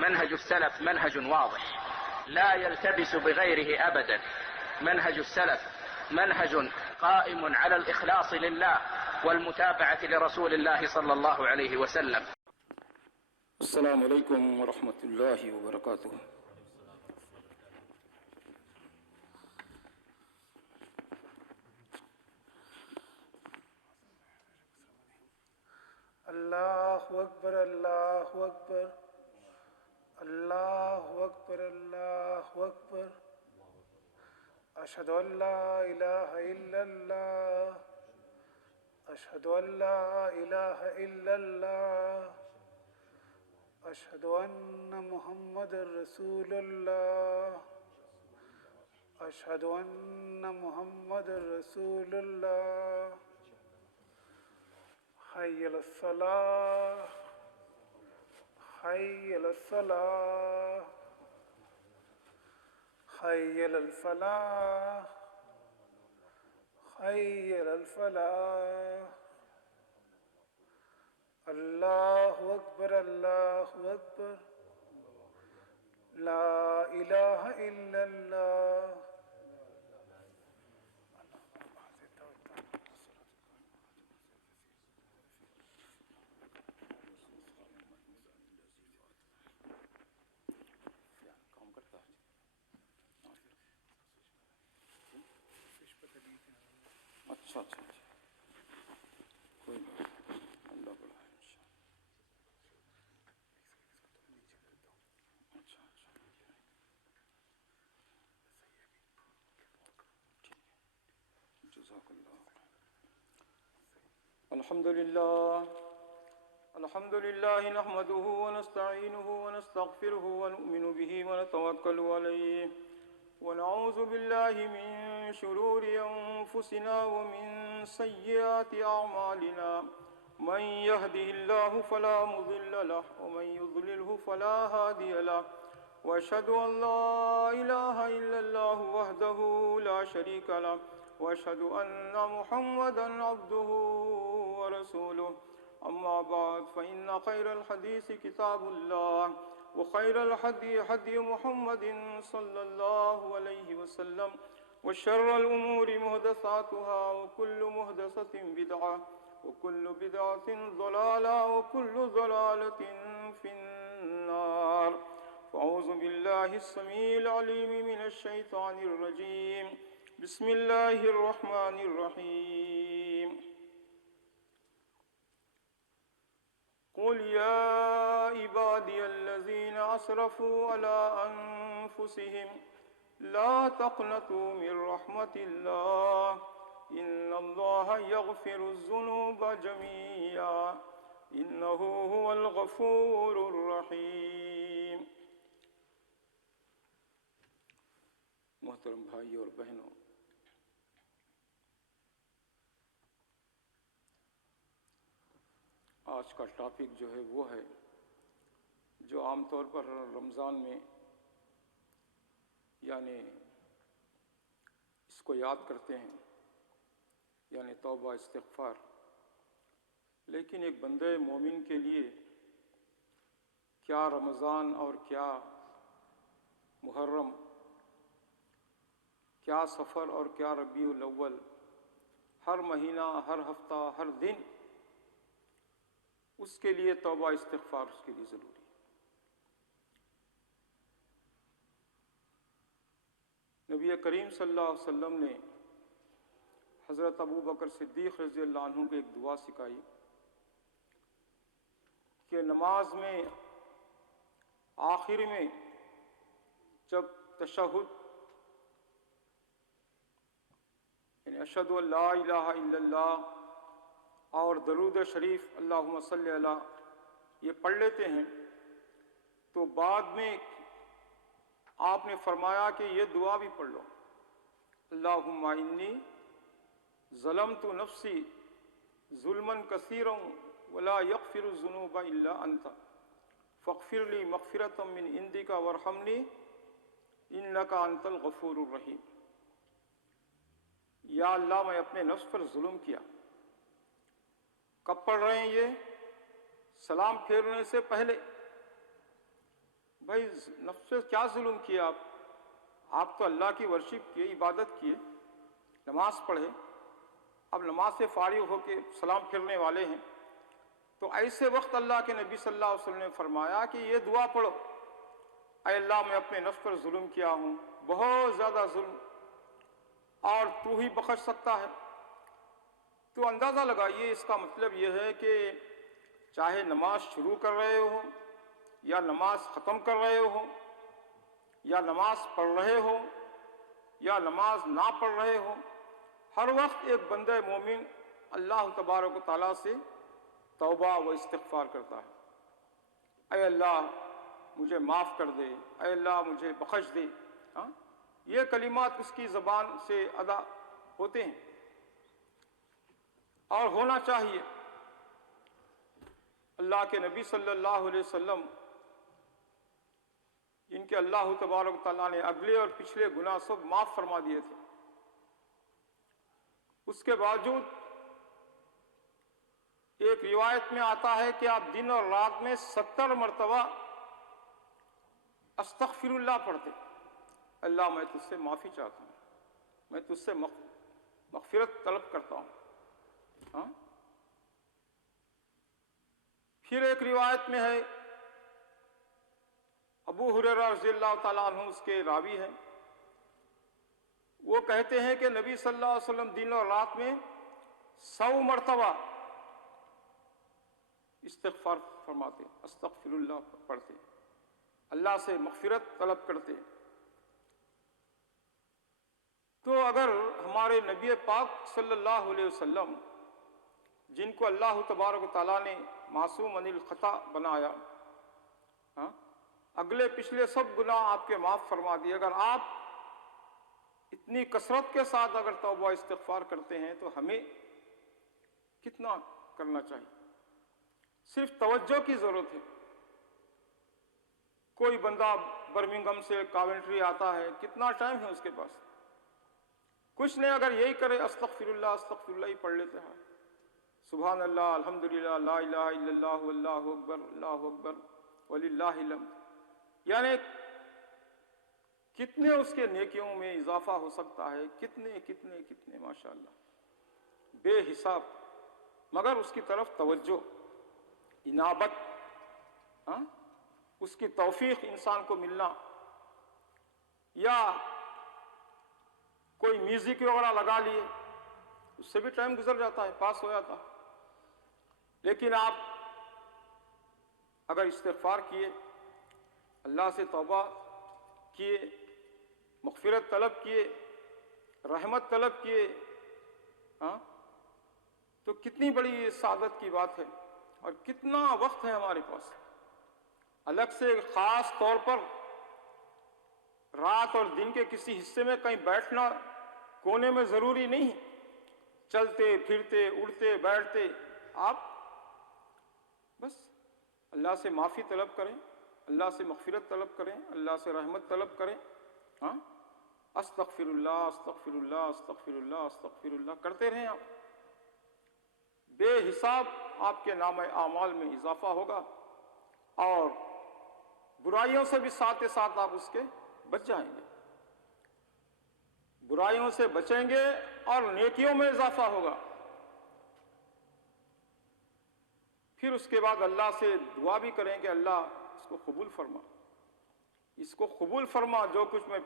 منهج السلف منهج واضح لا يلتبس بغيره أبدا. منهج السلف منهج قائم على الإخلاص لله والمتابعة لرسول الله صلى الله عليه وسلم. السلام علیکم ورحمۃ اللہ وبرکاتہ. اللہ اکبر اللہ اکبر اللہ اکبر اللہ اکبر. اشہد ان لا الہ الا اللہ اشہد ان لا الہ الا اللہ اشہد ان محمد رسول اللہ اشہد ان محمد رسول اللہ. حی علی الصلاۃ حی علی الصلاۃ حی علی الفلاح حی علی الفلاح. اللہ اکبر اللہ اکبر لا الہ الا اللہ. اچھا کوئی بات اللہ بڑا ہے انشاءاللہ. اچھا جزاک اللہ. الحمد للہ نحمده ونستعینه ونستغفره ونؤمن به ونتوکل علیہ ونعوذ باللہ من شرور انفسنا ومن سیئات اعمالنا. من يهده الله فلا مضل له ومن يضلله فلا هادي له واشهد ان لا اله الا الله وحده لا شريك له واشهد ان محمدا عبده ورسوله. اما بعد فان خير الحديث كتاب الله وخير الهدي هدي محمد صلى الله عليه وسلم وشر الأمور محدثاتها وكل محدثة بدعة وكل بدعة ضلالة وكل ضلالة في النار. فأعوذ بالله السميع العليم من الشيطان الرجيم. بسم الله الرحمن الرحيم. قل يا عبادي الذين أسرفوا على أنفسهم لا تقنطوا من رحمة الله إن الله يغفر الذنوب جميعا إنه هو الغفور الرحيم. محترم بھائی اور بہنوں، آج کا ٹاپک جو ہے وہ ہے جو عام طور پر رمضان میں یعنی اس کو یاد کرتے ہیں، یعنی توبہ استغفار. لیکن ایک بندے مومن کے لیے کیا رمضان اور کیا محرم، کیا سفر اور کیا ربیع الاول، ہر مہینہ، ہر ہفتہ، ہر دن اس کے لیے توبہ استغفار اس کے لیے ضروری ہے. نبی کریم صلی اللہ علیہ وسلم نے حضرت ابو بکر صدیق رضی اللہ عنہ کو ایک دعا سکھائی کہ نماز میں آخر میں جب تشہد یعنی اشہد ان لا الہ الا اللہ اور درود شریف اللہم صلی علی یہ پڑھ لیتے ہیں تو بعد میں آپ نے فرمایا کہ یہ دعا بھی پڑھ لو. اللہم انی ظلمت نفسی ظلما کثیرا ولا یغفر الذنوب الا انت فاغفر لی مغفرۃ من عندک وارحمنی انک انت الغفور الرحیم. یا اللہ میں اپنے نفس پر ظلم کیا. کب پڑھ رہے ہیں یہ؟ سلام پھیرنے سے پہلے. بھائی نفس سے کیا ظلم کیا آپ تو اللہ کی ورشپ کیے، عبادت کیے، نماز پڑھے، اب نماز سے فارغ ہو کے سلام پھرنے والے ہیں، تو ایسے وقت اللہ کے نبی صلی اللہ علیہ وسلم نے فرمایا کہ یہ دعا پڑھو، اے اللہ میں اپنے نفس پر ظلم کیا ہوں، بہت زیادہ ظلم، اور تو ہی بخش سکتا ہے۔ تو اندازہ لگائیے، اس کا مطلب یہ ہے کہ چاہے نماز شروع کر رہے ہو یا نماز ختم کر رہے ہو یا نماز پڑھ رہے ہو یا نماز نہ پڑھ رہے ہو، ہر وقت ایک بندہ مومن اللہ تبارک و تعالیٰ سے توبہ و استغفار کرتا ہے، اے اللہ مجھے معاف کر دے، اے اللہ مجھے بخش دے۔ یہ کلمات اس کی زبان سے ادا ہوتے ہیں اور ہونا چاہیے۔ اللہ کے نبی صلی اللہ علیہ وسلم، ان کے اللہ تبارک و تعالیٰ نے اگلے اور پچھلے گناہ سب معاف فرما دیے تھے، اس کے باوجود ایک روایت میں آتا ہے کہ آپ دن اور رات میں 70 مرتبہ استغفر اللہ پڑھتے، اللہ میں تجھ سے معافی چاہتا ہوں، میں تجھ سے مغفرت طلب کرتا ہوں۔ پھر ایک روایت میں ہے، ابو ہریرہ رضی اللہ تعالیٰ عنہ اس کے راوی ہیں، وہ کہتے ہیں کہ نبی صلی اللہ علیہ وسلم دن اور رات میں 100 مرتبہ استغفار فرماتے، استغفر اللہ پڑھتے، اللہ سے مغفرت طلب کرتے۔ تو اگر ہمارے نبی پاک صلی اللہ علیہ وسلم، جن کو اللہ تبارک و تعالیٰ نے معصوم عن الخطا بنایا، اگلے پچھلے سب گناہ آپ کے معاف فرما دیے، اگر آپ اتنی کثرت کے ساتھ اگر توبہ استغفار کرتے ہیں تو ہمیں کتنا کرنا چاہیے؟ صرف توجہ کی ضرورت ہے۔ کوئی بندہ برمنگھم سے کاونٹری آتا ہے، کتنا ٹائم ہے اس کے پاس؟ کچھ نہیں، اگر یہی کرے استغفر اللہ ہی پڑھ لیتے ہیں، سبحان اللہ، الحمدللہ، لا الہ الا اللہ، اللہ اکبر وللہ الحمد، یعنی کتنے اس کے نیکیوں میں اضافہ ہو سکتا ہے، کتنے ماشاءاللہ بے حساب، مگر اس کی طرف توجہ، انابت، اس کی توفیق انسان کو ملنا، یا کوئی میوزک وغیرہ لگا لیے، اس سے بھی ٹائم گزر جاتا ہے، پاس ہو جاتا ہے۔ لیکن آپ اگر استغفار کیے، اللہ سے توبہ کیے، مغفرت طلب کیے، رحمت طلب کیے، تو کتنی بڑی سعادت کی بات ہے، اور کتنا وقت ہے ہمارے پاس۔ الگ سے خاص طور پر رات اور دن کے کسی حصے میں کہیں بیٹھنا کونے میں ضروری نہیں ہے، چلتے پھرتے اڑتے بیٹھتے آپ بس اللہ سے معافی طلب کریں، اللہ سے مغفرت طلب کریں، اللہ سے رحمت طلب کریں، استغفر اللہ استغفر اللہ استغفر اللہ استغفر اللہ کرتے رہیں، آپ بے حساب آپ کے نام اعمال میں اضافہ ہوگا، اور برائیوں سے بھی ساتھ ساتھ آپ اس کے بچ جائیں گے، برائیوں سے بچیں گے اور نیکیوں میں اضافہ ہوگا۔ پھر اس کے بعد اللہ سے دعا بھی کریں کہ اللہ اس کو قبول فرما، اس کو قبول فرما، جو کچھ میں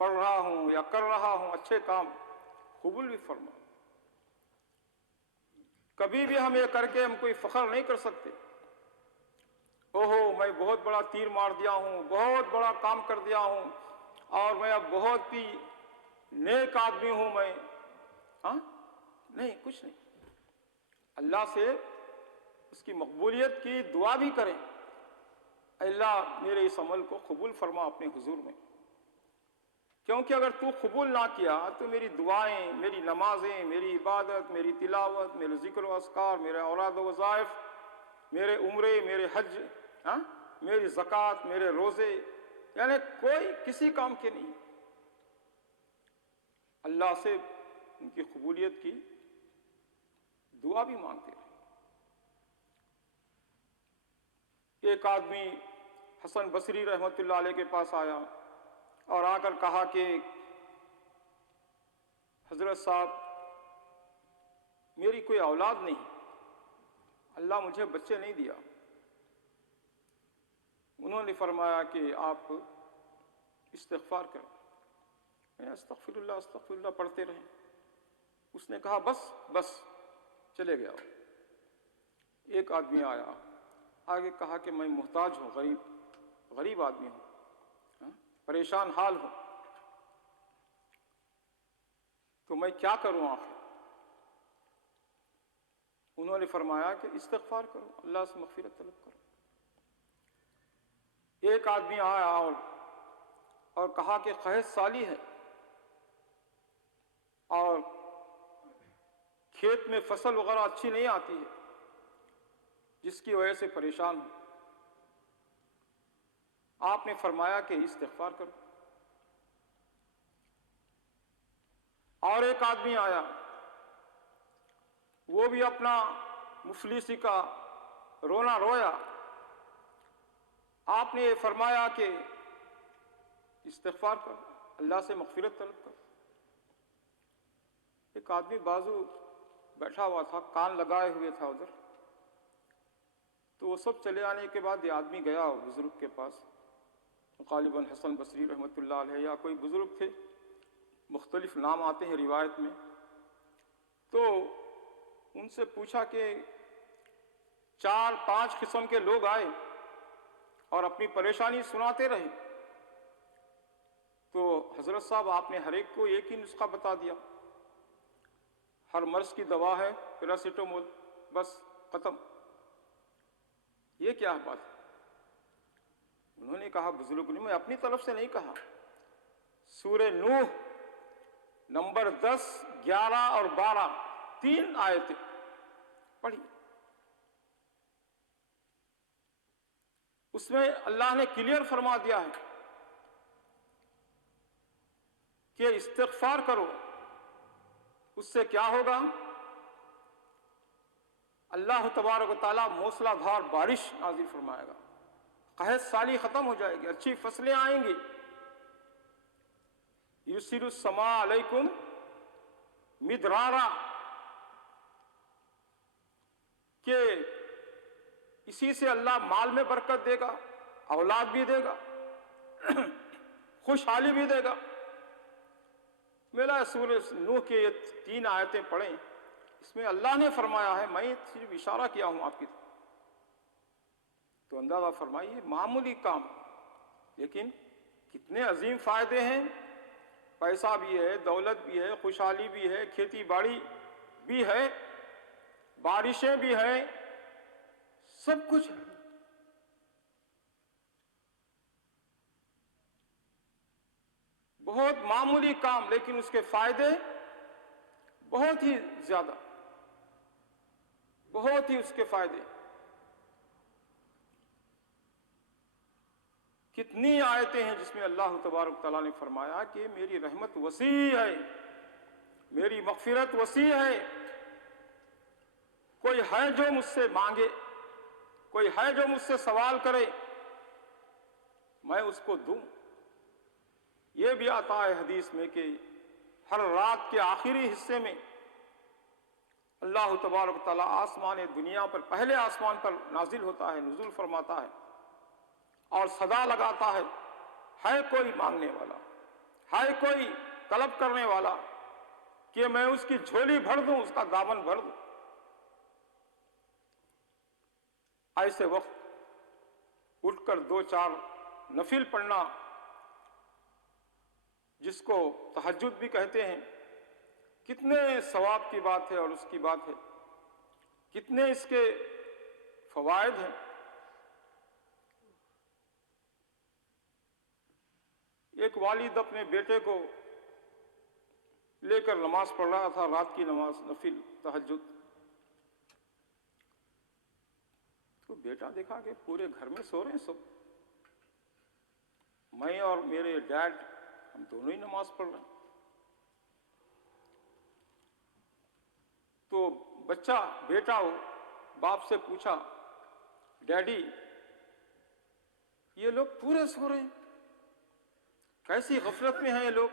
پڑھ رہا ہوں یا کر رہا ہوں اچھے کام قبول بھی فرما۔ کبھی بھی ہم یہ کر کے ہم کوئی فخر نہیں کر سکتے، اوہو میں بہت بڑا تیر مار دیا ہوں، بہت بڑا کام کر دیا ہوں، اور میں اب بہت ہی نیک آدمی ہوں میں، نہیں، کچھ نہیں۔ اللہ سے اس کی مقبولیت کی دعا بھی کریں، اللہ میرے اس عمل کو قبول فرما اپنے حضور میں، کیونکہ اگر تو قبول نہ کیا تو میری دعائیں، میری نمازیں، میری عبادت، میری تلاوت، میرے ذکر و اذکار، میرے اوراد و وظائف، میرے عمرے، میرے حج، میری زکوٰۃ، میرے روزے، یعنی کوئی کسی کام کے نہیں۔ اللہ سے ان کی قبولیت کی دعا بھی مانگتے رہے۔ ایک آدمی حسن بصری رحمۃ اللہ علیہ کے پاس آیا اور آ کر کہا کہ حضرت صاحب میری کوئی اولاد نہیں، اللہ مجھے بچے نہیں دیا۔ انہوں نے فرمایا کہ آپ استغفار کریں۔ میں استغفر اللہ پڑھتے رہے۔ اس نے کہا بس چلے گیا۔ ایک آدمی آیا، آگے کہا کہ میں محتاج ہوں، غریب آدمی ہوں، پریشان حال ہوں، تو میں کیا کروں آخر؟ انہوں نے فرمایا کہ استغفار کرو، اللہ سے مغفرت طلب کرو۔ ایک آدمی آیا اور کہا کہ قحط سالی ہے اور کھیت میں فصل وغیرہ اچھی نہیں آتی ہے، جس کی وجہ سے پریشان ہوں۔ آپ نے فرمایا کہ استغفار کرو۔ اور ایک آدمی آیا، وہ بھی اپنا مفلسی کا رونا رویا۔ آپ نے فرمایا کہ استغفار کرو، اللہ سے مغفرت طلب کرو۔ ایک آدمی بازو بیٹھا ہوا تھا، کان لگائے ہوئے تھا ادھر۔ تو وہ سب چلے آنے کے بعد یہ آدمی گیا بزرگ کے پاس، غالباً حسن بصری رحمۃ اللہ علیہ یا کوئی بزرگ تھے، مختلف نام آتے ہیں روایت میں۔ تو ان سے پوچھا کہ 4-5 قسم کے لوگ آئے اور اپنی پریشانی سناتے رہے، تو حضرت صاحب آپ نے ہر ایک کو ایک ہی نسخہ بتا دیا، ہر مرض کی دوا ہے پیراسیٹامول، بس ختم۔ یہ کیا بات ہے؟ انہوں نے کہا بزرگ نے، میں اپنی طرف سے نہیں کہا، سورہ نوح نمبر 10، 11 اور 12 3 آیتیں پڑھی، اس میں اللہ نے کلیئر فرما دیا ہے کہ استغفار کرو، اس سے کیا ہوگا؟ اللہ تبارک و تعالیٰ موسلا دھار بارش نازل فرمائے گا، قحط سالی ختم ہو جائے گی، اچھی فصلیں آئیں گی۔ یرسل السماء علیکم مدرارا، کہ اسی سے اللہ مال میں برکت دے گا، اولاد بھی دے گا، خوشحالی بھی دے گا۔ میرا سورہ نوح کے یہ 3 آیتیں پڑھیں، اس میں اللہ نے فرمایا ہے، میں صرف اشارہ کیا ہوں آپ کی طرف، تو اندازہ فرمائیے معمولی کام، لیکن کتنے عظیم فائدے ہیں۔ پیسہ بھی ہے، دولت بھی ہے، خوشحالی بھی ہے، کھیتی باڑی بھی ہے، بارشیں بھی ہیں، سب کچھ ہے۔ بہت معمولی کام، لیکن اس کے فائدے بہت ہی زیادہ، بہت ہی اس کے فائدے۔ کتنی آیتیں ہیں جس میں اللہ تبارک تعالیٰ نے فرمایا کہ میری رحمت وسیع ہے، میری مغفرت وسیع ہے، کوئی ہے جو مجھ سے مانگے، کوئی ہے جو مجھ سے سوال کرے، میں اس کو دوں۔ یہ بھی آتا ہے حدیث میں کہ ہر رات کے آخری حصے میں اللہ تبارک تعالیٰ آسمان دنیا پر، پہلے آسمان پر نازل ہوتا ہے، نزول فرماتا ہے اور صدا لگاتا ہے کوئی مانگنے والا، ہے کوئی طلب کرنے والا، کہ میں اس کی جھولی بھر دوں، اس کا دامن بھر دوں۔ ایسے وقت اٹھ کر 2-4 نفل پڑھنا، جس کو تہجد بھی کہتے ہیں، کتنے ثواب کی بات ہے اور اس کی بات ہے، کتنے اس کے فوائد ہیں۔ ایک والد اپنے بیٹے کو لے کر نماز پڑھ رہا تھا، رات کی نماز، نفل تہجد۔ تو بیٹا دیکھا کہ پورے گھر میں سو رہے ہیں سب، میں اور میرے ڈیڈ ہم دونوں ہی نماز پڑھ رہے ہیں۔ تو بچہ، بیٹا ہو، باپ سے پوچھا، ڈیڈی یہ لوگ پورے سو رہے ہیں، کیسی غفلت میں ہیں یہ لوگ.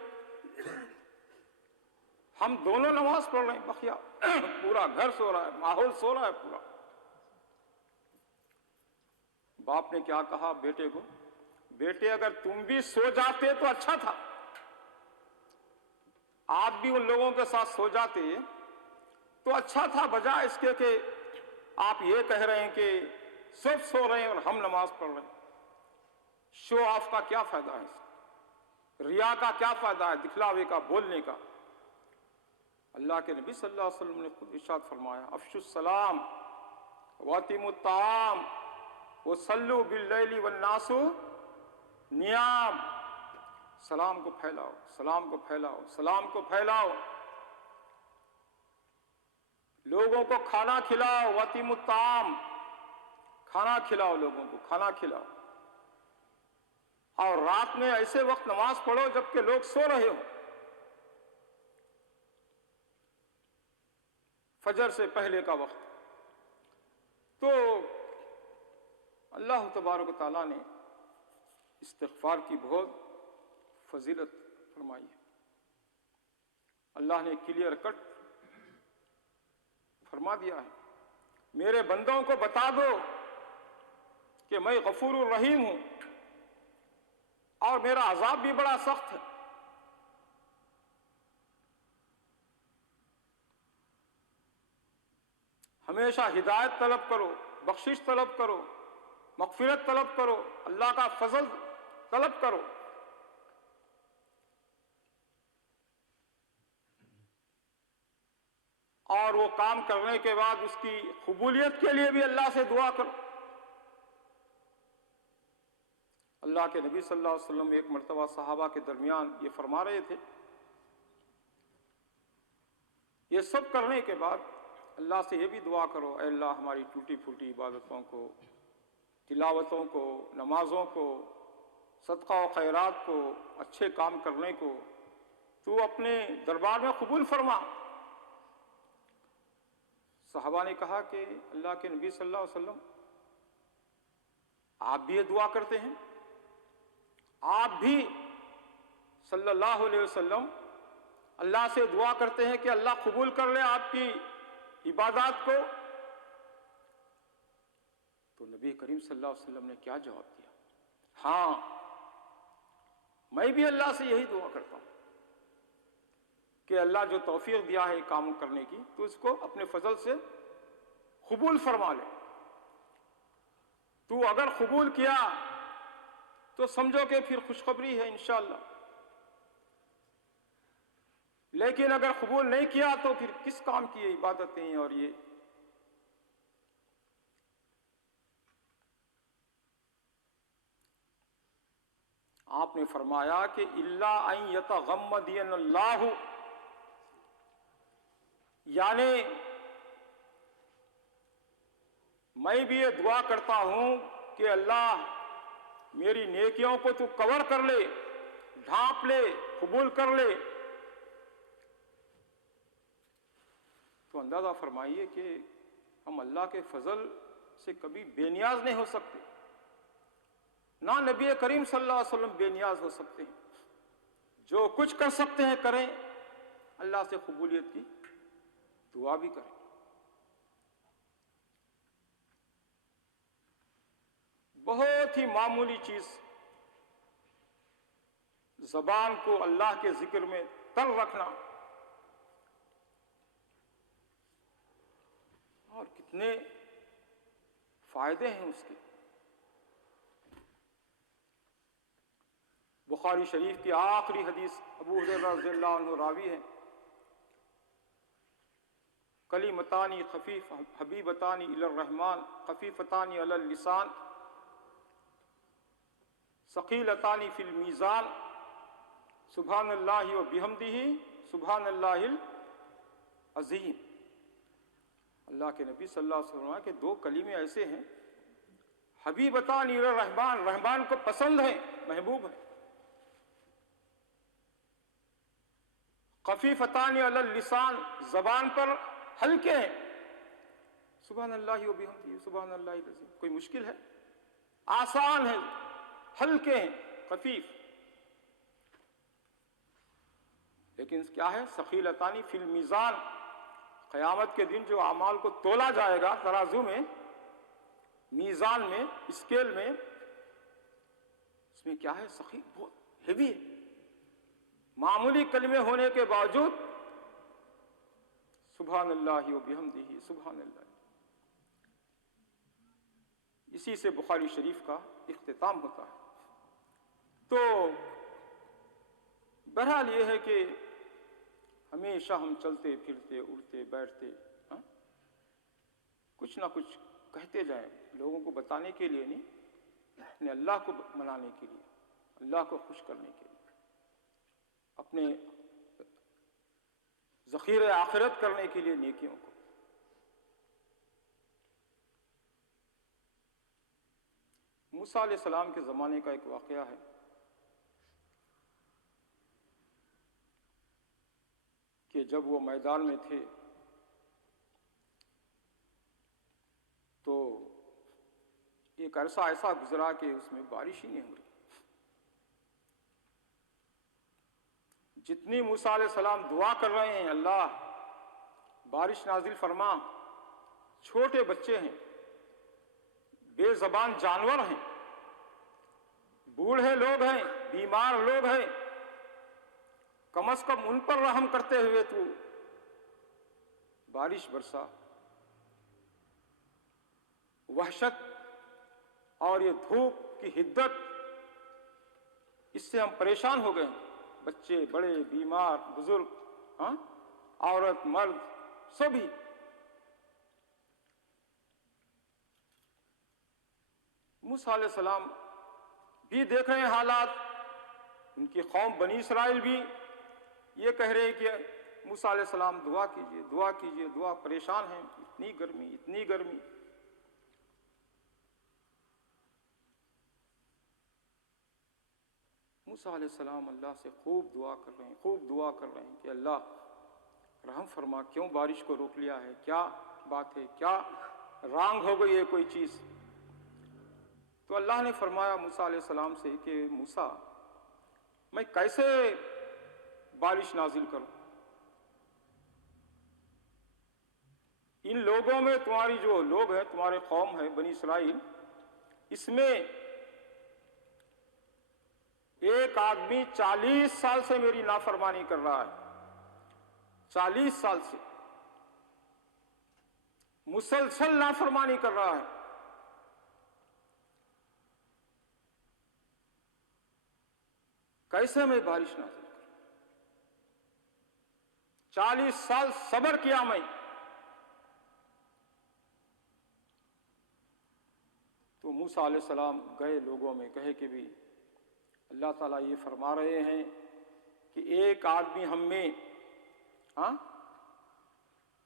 ہم دونوں نماز پڑھ رہے ہیں بخیا، پورا گھر سو رہا ہے، ماحول سو رہا ہے پورا. باپ نے کیا کہا بیٹے کو؟ بیٹے اگر تم بھی سو جاتے تو اچھا تھا، آپ بھی ان لوگوں کے ساتھ سو جاتے تو اچھا تھا، بجائے اس کے کہ آپ یہ کہہ رہے ہیں کہ سب سو رہے ہیں اور ہم نماز پڑھ رہے ہیں. شو آف کا کیا فائدہ ہے، ریا کا کیا فائدہ ہے، دکھلاوے کا، بولنے کا. اللہ کے نبی صلی اللہ علیہ وسلم نے خود ارشاد فرمایا افشوا السلام واتموا الطعام وصلوا باللیل والناس نیام. سلام کو پھیلاؤ، سلام کو پھیلاؤ، سلام کو پھیلاؤ، لوگوں کو کھانا کھلاؤ. واتموا الطعام، کھانا کھلاؤ، لوگوں کو کھانا کھلاؤ. اور رات میں ایسے وقت نماز پڑھو جبکہ لوگ سو رہے ہوں. فجر سے پہلے کا وقت. تو اللہ تبارک و تعالیٰ نے استغفار کی بہت فضیلت فرمائی ہے. اللہ نے کلیئر کٹ فرما دیا ہے، میرے بندوں کو بتا دو کہ میں غفور الرحیم ہوں اور میرا عذاب بھی بڑا سخت ہے. ہمیشہ ہدایت طلب کرو، بخشش طلب کرو، مغفرت طلب کرو، اللہ کا فضل طلب کرو. اور وہ کام کرنے کے بعد اس کی قبولیت کے لیے بھی اللہ سے دعا کرو. اللہ کے نبی صلی اللہ علیہ وسلم ایک مرتبہ صحابہ کے درمیان یہ فرما رہے تھے، یہ سب کرنے کے بعد اللہ سے یہ بھی دعا کرو، اے اللہ ہماری ٹوٹی پھوٹی عبادتوں کو، تلاوتوں کو، نمازوں کو، صدقہ و خیرات کو، اچھے کام کرنے کو تو اپنے دربار میں قبول فرما. صحابہ نے کہا کہ اللہ کے نبی صلی اللہ علیہ وسلم آپ بھی یہ دعا کرتے ہیں؟ آپ بھی صلی اللہ علیہ وسلم اللہ سے دعا کرتے ہیں کہ اللہ قبول کر لے آپ کی عبادات کو؟ تو نبی کریم صلی اللہ علیہ وسلم نے کیا جواب دیا؟ ہاں میں بھی اللہ سے یہی دعا کرتا ہوں کہ اللہ جو توفیق دیا ہے کام کرنے کی تو اس کو اپنے فضل سے قبول فرما لے. تو اگر قبول کیا تو سمجھو کہ پھر خوشخبری ہے انشاءاللہ، لیکن اگر قبول نہیں کیا تو پھر کس کام کی یہ عبادتیں اور یہ. آپ نے فرمایا کہ الا ان یتغمدن اللہ، یعنی میں بھی یہ دعا کرتا ہوں کہ اللہ میری نیکیوں کو تو کور کر لے، ڈھانپ لے، قبول کر لے. تو اندازہ فرمائیے کہ ہم اللہ کے فضل سے کبھی بے نیاز نہیں ہو سکتے، نہ نبی کریم صلی اللہ علیہ وسلم بے نیاز ہو سکتے ہیں. جو کچھ کر سکتے ہیں کریں، اللہ سے قبولیت کی دعا بھی کریں. بہت ہی معمولی چیز، زبان کو اللہ کے ذکر میں تر رکھنا، اور کتنے فائدے ہیں اس کے. بخاری شریف کی آخری حدیث ابو ہریرہ رضی اللہ عنہ راوی ہے، کلمتان خفیف حبیبتان الی الرحمن خفیفتان علی اللسان ثقیلتان فی المیزان سبحان اللہ و بحمدہ سبحان اللہ العظیم. اللہ کے نبی صلی اللہ علیہ وسلم کے دو کلمے ایسے ہیں، حبیبتان الی الرحمن، رحمان کو پسند ہیں، محبوب ہیں. خفیفتان علی اللسان، زبان پر ہلکے ہیں. سبحان اللہ و بحمدہ سبحان اللہ العظیم، کوئی مشکل ہے؟ آسان ہے. ہلکے ہیں، خفیف، لیکن کیا ہے؟ ثقیلتان فی المیزان، قیامت کے دن جو اعمال کو تولا جائے گا ترازو میں، میزان میں، اسکیل میں، اس میں کیا ہے؟ ثقیل، بہت ہیوی ہے، معمولی کلمے ہونے کے باوجود سبحان اللہ و بحمدہ سبحان اللہ۔ اسی سے بخاری شریف کا اختتام ہوتا ہے۔ تو بہرحال یہ ہے کہ ہمیشہ ہم چلتے پھرتے اڑتے بیٹھتے کچھ نہ کچھ کہتے جائیں، لوگوں کو بتانے کے لیے نہیں، اپنے اللہ کو منانے کے لیے، اللہ کو خوش کرنے کے لیے، اپنے ذخیرہ آخرت کرنے کے لیے نیکیوں کو۔ موسیٰ علیہ السلام کے زمانے کا ایک واقعہ ہے کہ جب وہ میدان میں تھے تو ایک عرصہ ایسا گزرا کہ اس میں بارش ہی نہیں ہو رہی۔ جتنی موسیٰ علیہ السلام دعا کر رہے ہیں، اللہ بارش نازل فرما، چھوٹے بچے ہیں، بے زبان جانور ہیں، بوڑھے لوگ ہیں، بیمار لوگ ہیں، کم از کم ان پر رحم کرتے ہوئے تو بارش برسا۔ وحشت اور یہ دھوپ کی حدت، اس سے ہم پریشان ہو گئے ہیں، بچے، بڑے، بیمار، بزرگ، عورت، مرد، سبھی۔ موسیٰ علیہ السلام بھی دیکھ رہے ہیں حالات، ان کی قوم بنی اسرائیل بھی یہ کہہ رہے ہیں کہ موسیٰ علیہ السلام دعا کیجئے، دعا کیجئے، دعا، پریشان ہیں، اتنی گرمی، اتنی گرمی۔ موسیٰ علیہ السلام اللہ سے خوب دعا کر رہے ہیں، خوب دعا کر رہے ہیں کہ اللہ رحم فرما، کیوں بارش کو روک لیا ہے؟ کیا بات ہے؟ کیا رانگ ہو گئی ہے کوئی چیز؟ تو اللہ نے فرمایا موسیٰ علیہ السلام سے کہ موسیٰ، میں کیسے بارش نازل کروں؟ ان لوگوں میں، تمہاری جو لوگ ہیں، تمہارے قوم ہے بنی اسرائیل، اس میں ایک آدمی 40 سال سے میری نافرمانی کر رہا ہے، 40 سال سے مسلسل نافرمانی کر رہا ہے، کیسے میں بارش نازل کروں؟ 40 سال صبر کیا میں، تو موسیٰ علیہ السلام گئے لوگوں میں، کہے کہ بھی اللہ تعالیٰ یہ فرما رہے ہیں کہ ایک آدمی ہم میں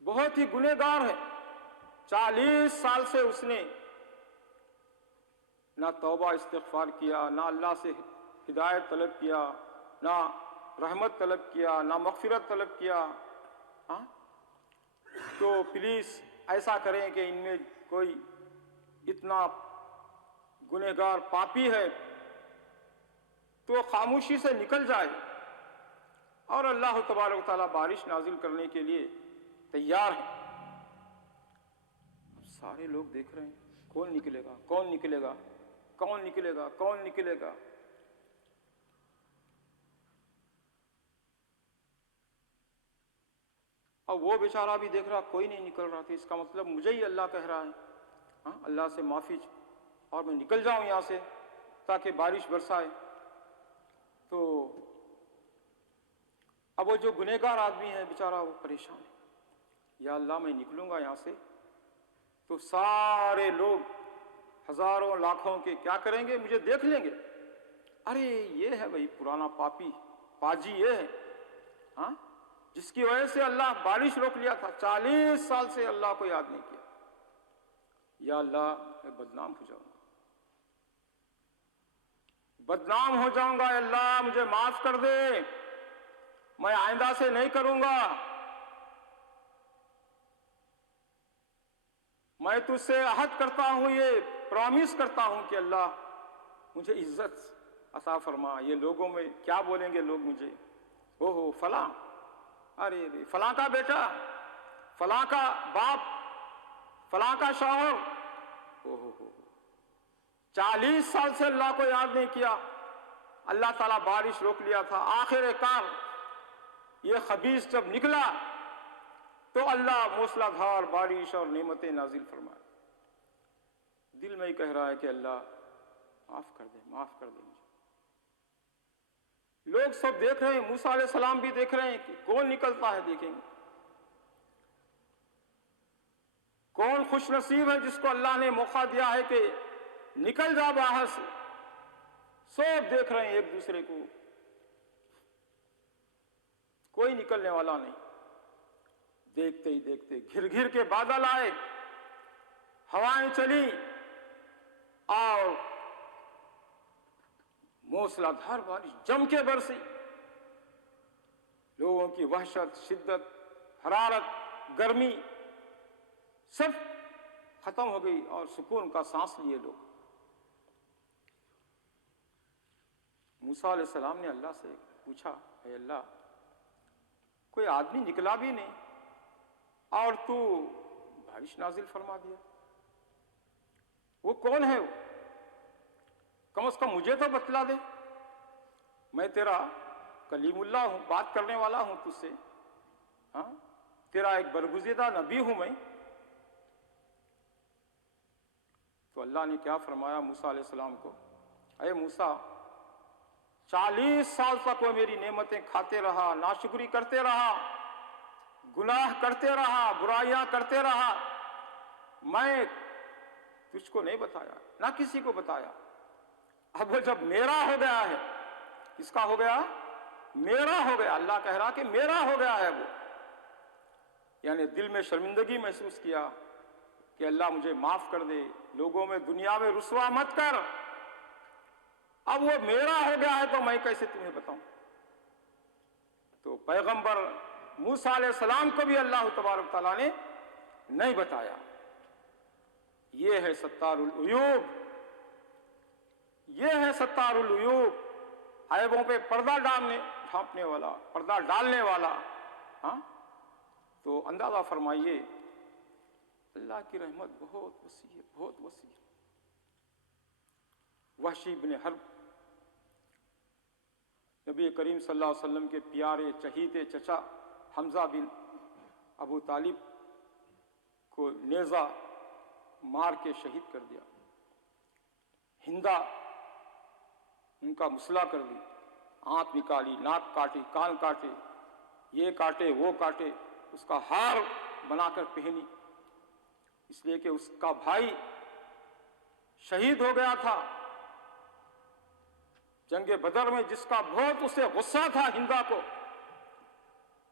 بہت ہی گنہگار ہے، 40 سال سے اس نے نہ توبہ استغفار کیا، نہ اللہ سے ہدایت طلب کیا، نہ رحمت طلب کیا، نہ مغفرت طلب کیا۔ تو پلیز ایسا کریں کہ ان میں کوئی اتنا گنہگار پاپی ہے تو خاموشی سے نکل جائے، اور اللہ تبارک و تعالیٰ بارش نازل کرنے کے لیے تیار ہے۔ اب سارے لوگ دیکھ رہے ہیں، کون نکلے گا، کون نکلے گا، کون نکلے گا، کون نکلے گا؟ اب وہ بیچارہ بھی دیکھ رہا، کوئی نہیں نکل رہا تھا، اس کا مطلب مجھے ہی اللہ کہہ رہا ہے، اللہ سے معافی اور میں نکل جاؤں یہاں سے تاکہ بارش برسائے۔ تو اب وہ جو گنہگار آدمی ہے بیچارہ، وہ پریشان ہے، یا اللہ میں نکلوں گا یہاں سے تو سارے لوگ ہزاروں لاکھوں کے کیا کریں گے؟ مجھے دیکھ لیں گے، ارے یہ ہے بھائی پرانا پاپی، پاجی یہ ہے، جس کی وجہ سے اللہ بارش روک لیا تھا، 40 سال سے اللہ کو یاد نہیں کیا، یا اللہ میں بدنام ہو جاؤں گا، بدنام ہو جاؤں گا، اللہ مجھے معاف کر دے، میں آئندہ سے نہیں کروں گا، میں تجھ سے عہد کرتا ہوں، یہ پرامیس کرتا ہوں کہ اللہ مجھے عزت عطا فرما، یہ لوگوں میں کیا بولیں گے لوگ مجھے، او ہو فلاں، ارے فلاں کا بیٹا، فلاں کا باپ، فلاں کا شوہر، او ہو 40 سال سے اللہ کو یاد نہیں کیا، اللہ تعالیٰ بارش روک لیا تھا، آخر کار یہ خبیث جب نکلا تو اللہ موسلا دھار بارش اور نعمتیں نازل فرمائے۔ دل میں ہی کہہ رہا ہے کہ اللہ معاف کر دے، معاف کر دے مجھے۔ لوگ سب دیکھ رہے ہیں، موسیٰ علیہ السلام بھی دیکھ رہے ہیں کہ کون نکلتا ہے، دیکھیں گے کون خوش نصیب ہے جس کو اللہ نے موقع دیا ہے کہ نکل جا باہر سے۔ سب دیکھ رہے ہیں ایک دوسرے کو، کوئی نکلنے والا نہیں۔ دیکھتے ہی دیکھتے گھر گھر کے بادل آئے، ہوائیں چلی اور موسلا دھار بارش جم کے برسی۔ لوگوں کی وحشت، شدت، حرارت، گرمی سب ختم ہو گئی اور سکون کا سانس لیے لوگ۔ موسیٰ علیہ السلام نے اللہ سے پوچھا، اے اللہ کوئی آدمی نکلا بھی نہیں اور تو بارش نازل فرما دیا، وہ کون ہے؟ وہ کم از کم مجھے تو بتلا دے، میں تیرا کلیم اللہ ہوں، بات کرنے والا ہوں تجھ سے، ہاں تیرا ایک برگزیدہ نبی ہوں میں۔ تو اللہ نے کیا فرمایا موسیٰ علیہ السلام کو، اے موسیٰ 40 سال تک وہ میری نعمتیں کھاتے رہا، ناشکری کرتے رہا، گناہ کرتے رہا، برائیاں کرتے رہا، میں تجھ کو نہیں بتایا، نہ کسی کو بتایا۔ اب وہ جب میرا ہو گیا ہے، کس کا ہو گیا؟ میرا ہو گیا۔ اللہ کہہ رہا کہ میرا ہو گیا ہے وہ، یعنی دل میں شرمندگی محسوس کیا کہ اللہ مجھے معاف کر دے، لوگوں میں دنیا میں رسوا مت کر، اب وہ میرا ہو گیا ہے تو میں کیسے تمہیں بتاؤں۔ تو پیغمبر موسیٰ علیہ السلام کو بھی اللہ تبارک تعالیٰ نے نہیں بتایا۔ یہ ہے ستار العیوب، یہ ہے ستار العیوب، عیبوں پہ پردہ ڈھانپنے والا، پردہ ڈالنے والا۔ ہاں تو اندازہ فرمائیے اللہ کی رحمت بہت وسیع ہے، بہت وسیع۔ وحشی بن حرب نبی کریم صلی اللہ علیہ وسلم کے پیارے چہیتے چچا حمزہ بن ابو طالب کو نیزہ مار کے شہید کر دیا، ہندا ان کا مسئلہ کر دی، آنکھ نکالی، ناک کاٹی، کان کاٹے، یہ کاٹے وہ کاٹے، اس کا ہار بنا کر پہنی، اس لیے کہ اس کا بھائی شہید ہو گیا تھا جنگ بدر میں، جس کا بہت اسے غصہ تھا ہندا کو۔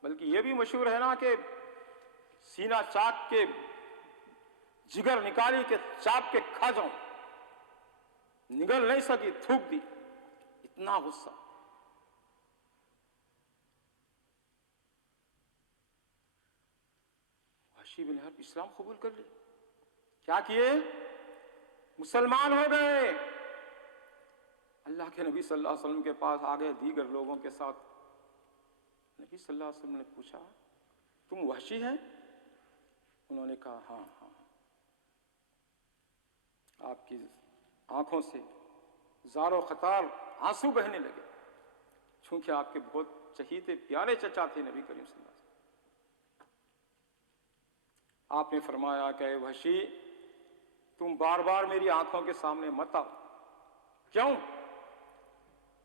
بلکہ یہ بھی مشہور ہے نا کہ سینہ چاک کے جگر نکالی کہ چاپ کے کھا جاؤں، نگل نہیں سکی، تھوک دی، اتنا غصہ۔ وحشی بن حرب اسلام قبول کر لی، کیا کیے؟ مسلمان ہو گئے۔ اللہ کے نبی صلی اللہ علیہ وسلم کے پاس آگئے دیگر لوگوں کے ساتھ۔ نبی صلی اللہ علیہ وسلم نے پوچھا تم وحشی ہیں؟ انہوں نے کہا ہاں ہاں۔ آپ کی آنکھوں سے زار و خطار آنسو بہنے لگے، چونکہ آپ کے بہت چہیتے پیارے چچا تھے نبی کریم صلی اللہ علیہ وسلم۔ آپ نے فرمایا کہ اے وحشی تم بار بار میری آنکھوں کے سامنے مت آؤ۔ کیوں؟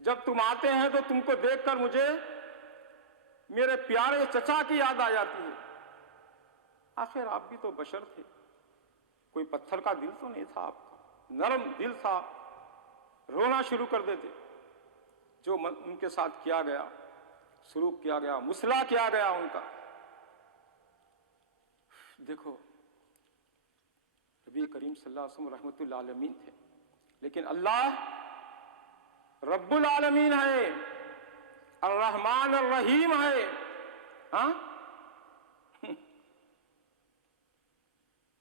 جب تم آتے ہیں تو تم کو دیکھ کر مجھے میرے پیارے چچا کی یاد آ جاتی ہے۔ آخر آپ بھی تو بشر تھے، کوئی پتھر کا دل تو نہیں تھا آپ کا، نرم دل تھا، رونا شروع کر دیتے۔ جو ان کے ساتھ کیا گیا، سلوک کیا گیا، مسئلہ کیا گیا ان کا، دیکھو نبی کریم صلی اللہ علیہ وسلم رحمت العالمین تھے، لیکن اللہ رب العالمین ہے، الرحمن الرحیم ہے۔ ہاں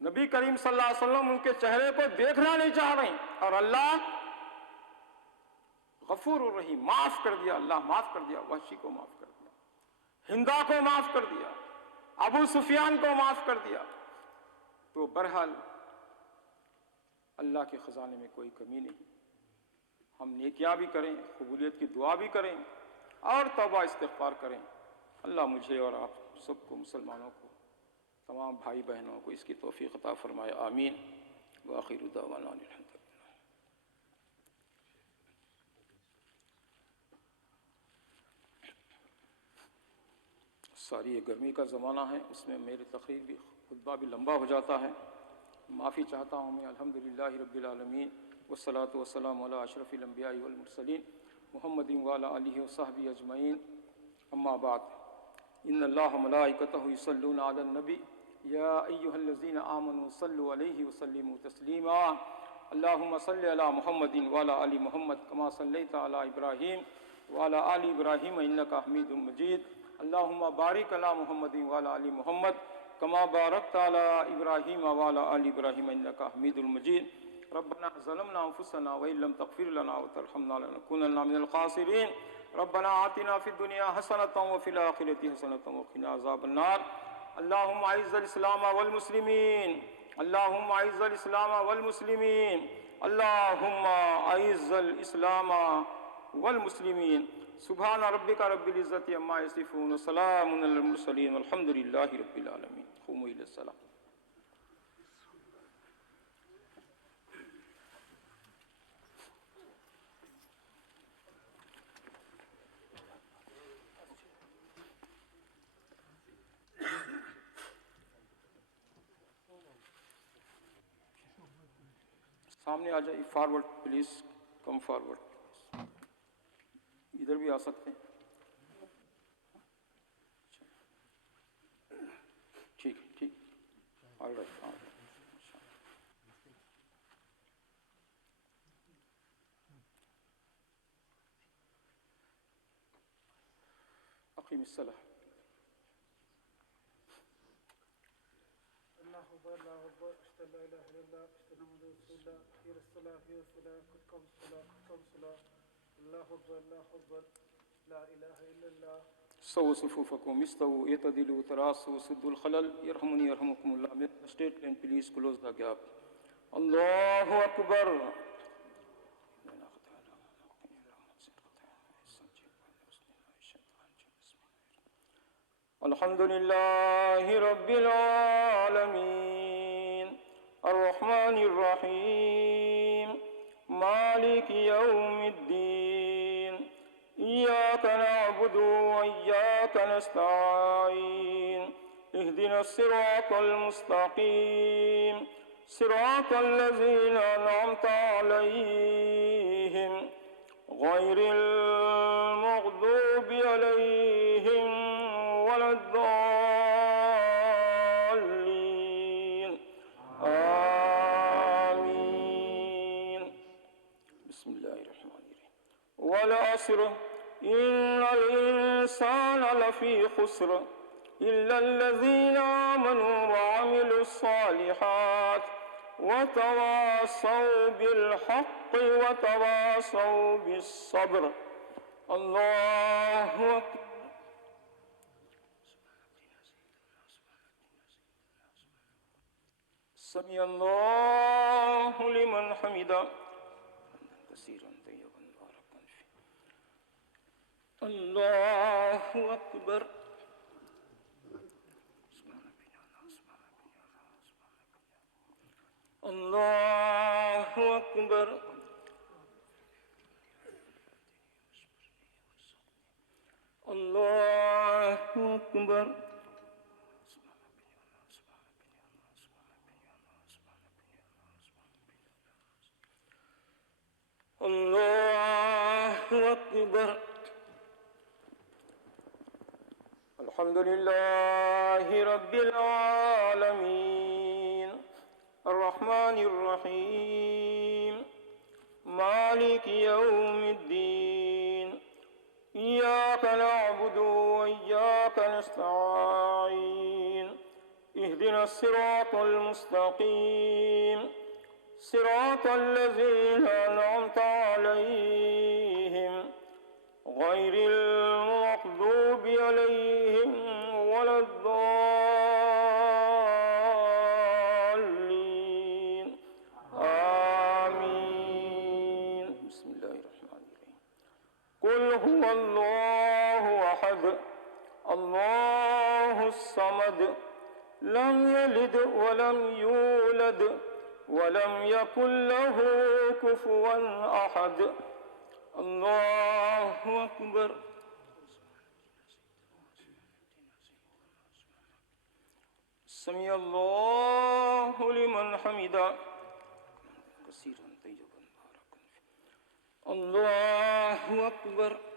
نبی کریم صلی اللہ علیہ وسلم ان کے چہرے کو دیکھنا نہیں چاہ رہے، اور اللہ غفور الرحیم، معاف کر دیا، اللہ معاف کر دیا، وحشی کو معاف کر دیا، ہندا کو معاف کر دیا، ابو سفیان کو معاف کر دیا۔ تو بہرحال اللہ کے خزانے میں کوئی کمی نہیں، ہم نیکیاں بھی کریں، قبولیت کی دعا بھی کریں اور توبہ استغفار کریں۔ اللہ مجھے اور آپ سب کو، مسلمانوں کو، تمام بھائی بہنوں کو اس کی توفیق عطا فرمائے، آمین۔ وآخر دعوانا الحمد للہ۔ ساری یہ گرمی کا زمانہ ہے، اس میں میری تقریر بھی، خطبہ بھی لمبا ہو جاتا ہے، معافی چاہتا ہوں میں۔ الحمدللہ رب العالمین والصلاة والسلام علی اشرف الانبیاء والمرسلین محمد وعلی آلہ وصحبہ اجمعین، اما بعد۔ ان اللہ ملائکتہ یصلون علی النبی یا ایہا الذین آمنوا صلوا علیہ وسلموا تسلیما۔ اللہم صل علی محمد وعلی آل محمد کما صلیت علی ابراہیم وعلی آل ابراہیم انک حمید مجید۔ اللہم بارک علی محمد وعلی آل محمد کما بارکت علی ابراہیم وعلی آل ابراہیم انک حمید مجید۔ ربنا ظلمنا انفسنا وان لم تغفر لنا وترحمنا لنکونن من الخاسرین۔ ربنا آتنا فی الدنیا حسنۃ وفی الآخرۃ حسنۃ وقنا عذاب النار۔ اللہم اعز الاسلام والمسلمین، اللہم اعز الاسلام والمسلمین، اللہم اعز الاسلام والمسلمین۔ سبحان ربک رب العزت عما یصفون وسلام علی المرسلین والحمد للہ رب العالمین۔ قوموا الی الصلاۃ۔ سامنے آ جائیے، فارورڈ پلیز، کم فارورڈ، ادھر بھی آ سکتے ہیں۔ ٹھیک ٹھیک، آل رائٹ۔ اقیم الصلاۃ۔ اللہ اکبر، اللہ اکبر، اشہد ان لا الہ الا اللہ، اشہد ان محمد رسول اللہ، حی علی الصلاۃ، حی علی الفلاح، قد قامت الصلاۃ، قد قامت الصلاۃ۔ اللہ اکبر، اللہ اکبر، لا الہ الا اللہ۔ سووا صفوفکم، استووا، اعتدلوا، تراصوا، سدوا الخلل، یرحمنی یرحمکم اللہ۔ Straight and please close the gap. اللہ اکبر۔ الحمد للہ رب العالمین، الرحمن الرحیم، مالک یوم الدین، ایاک نعبد وایاک نستعین، اہدنا الصراط المستقیم، صراط الذین انعمت علیہم غیر المغضوب علیہم ولا الضالین، آمین۔ بسم اللہ الرحمن الرحیم۔ والعصر ان الانسان لفی خسر الا الذین آمنوا وعملوا الصالحات وتواصوا بالحق وتواصوا بالصبر۔ اللہ اکبر۔ سمع اللہ لمن حمدہ، کثیرا طیبا مبارکا فیہ۔ اللہ اکبر۔ اللہ اکبر۔ اللہ اکبر۔ اللہ اکبر۔ الحمد للہ رب العالمین، الرحمن الرحیم، مالک یوم الدین، ایاک نعبد وایاک نستعین، اہدنا الصراط المستقیم، صراط الذین انعمت علیہم هو الله أحد الله الصمد لم يلد ولم يولد ولم يكن له كفوا أحد الله أكبر سمع الله لمن حمده كثيرا طيبا باركا فيه الله أكبر